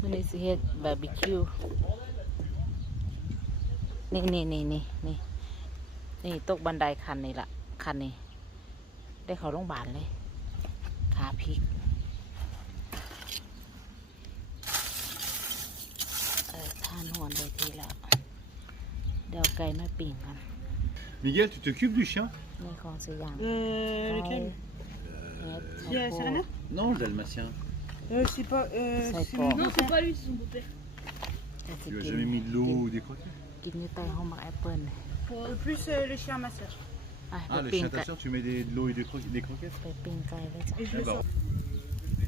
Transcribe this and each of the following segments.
มันนี้สิเฮ็ดบาร์บีคิว นี่นี่นี่นี่นี่นี่ตกบันไดคันนี่ละคันนี้ได้เขาโรงพยาบาลเลย ขาพลิกเออทานหวนได้ทีแล้วเดี๋ยวไก่มาปิ่งกัน Miguel, tu t'occupes du chien นี่ของสยาม Euh, lequel Il y a Serena Non, le dalmatien. Euh, C'est pas. Euh, Ça c'est dépend. mon Non, c'est pas lui, c'est son beau-père. Tu lui as jamais mis de l'eau ou des croquettes กินอยู่ใต้ห้องมักแอปเปิ้ล Euh, Plus euh, le chien à ma soeur. อะ Ah, ไป le ปิ้ง chien à ไก่ ta soeur, tu mets des- de l'eau et des, cro- des croquettes ไปปิ้งไก่เลยจ้ะ Et je Ah le bah, sors.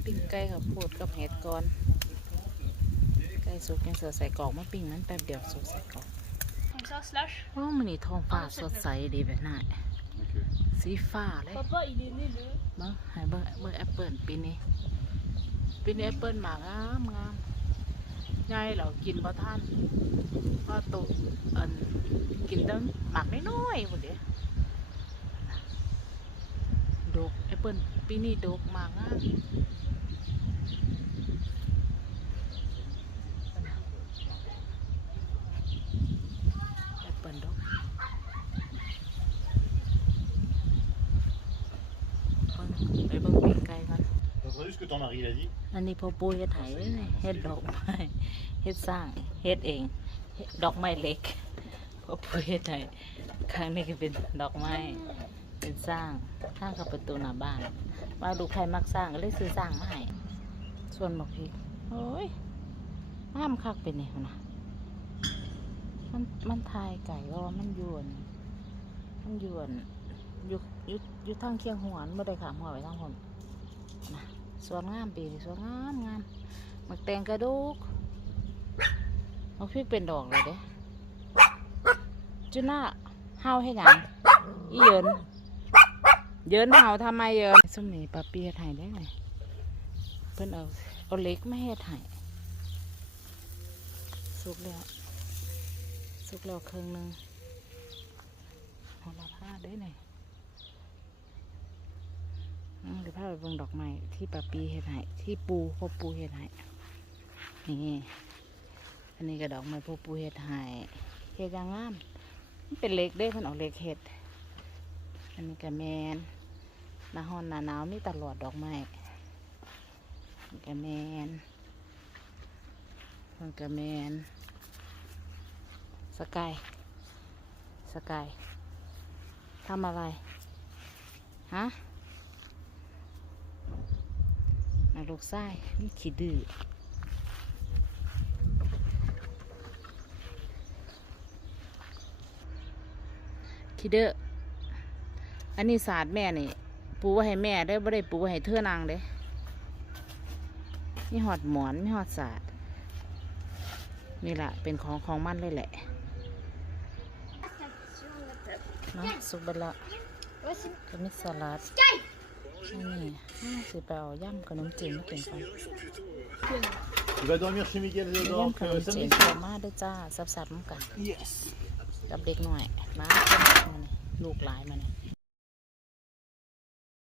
ปิ้งไก่กับพูดกับเห็ดก่อนไก่สุกยังเสือใส่กรอกมาปิ้งมันแป๊บเดียวสุกใส่กรอก Comme ça, slash. โอ้มันนี่ท้องฟ้าสดใสดีแบบนั้น Ok. สีฟ้าเลย Papa, il est né le. เบิ้งให้เบิ้งเบิ้งแอปเปิ้ลปีนี้ ปีนแอปเปิ้ลหมางามงามยายเรากินบ่ท่านพราะตุอันกินตั้งหมากน้อยๆหมดเดียดกแอปเปิ้ลปีนี้ดกหมากงามแอปเปิ้ลดกเบิ่งไปเบิ่ง entendu ce que ton mari il a dit อันนี้พ่อปู่เฮ็ดไห้นี่เฮ็ดดอกไม้เฮ็ดสร้างเฮ็ดเองเฮ็ดดอกไม้เล็กพ่อปู่เฮ็ดไห้ข้างนี้ก็เป็นดอกไม้เป็นสร้างข้างกับประตูหน้าบ้าน ว่าลูกใครมักสร้างก็เลยซื้อสร้างมาให้ส่วนบักพริกโอ้ยห้ามคักเป็นนี่พุ่นนะมันมันทายไก่ว่ามันยวนมันยวนอยู่อยู่อยู่ทางเคียงหัวมันบ่ได้ขามหัวไปทางผมนะ สวนงามปีสวนงามงามมักแตงกระดูกมักพริกเป็นดอกเลยเด้จุน่าเฮาให้หยังอีเยินเยินเฮาทำไมเยินสมนีปลาเปียไทยได้ไหมเพิ่นเอาเอาเล็กไมาเฮ็ดให้สุกแล้วสุกแล้วครึ่งหนึงเอาละผ้าได้ไหม เดี๋ยวพาไปเบิ่งดอกไม้ที่ปาปีเฮ็ดให้ที่ปูพ่อปูเฮ็ดให้นี่อันนี้ก็ดอกไม้พ่อปูเฮ็ดให้เฮ็ดย่างงามมันเป็นเล็กเด้เพิ่นเอาเล็กเฮ็ดอันนี้ก็แมนหน้าฮ้อนหน้าหนาวมีตลอดดอกไม้นี่ก็แมนมันก็แมนสกายสกายทำอะไรฮะ นัก ลูกไส้นี่ขี้ดื้อขี้เด้ออันนี้ศาสตร์แม่นี่ ปูไว้ให้แม่ได้อบ่ได้ปูไว้ให้เธอนางเด้นี่หอดหมอนนี่หอดศาสตร์นี่แหละเป็นของของมันเลยแหละเนาะสุกไปละก็มีสลัด นี่ห้าสิบแปดย่ำขนมจีนมากินกัน Tu vas dormir chez Miguel ย่ำ donc ขน euh, มจีน samedi เพิ่มมาด้วยจ้าสับๆน้ำกัน Yes. กับเด็กหน่อยมาเพิ่มมานี่ลูกหลายมานี่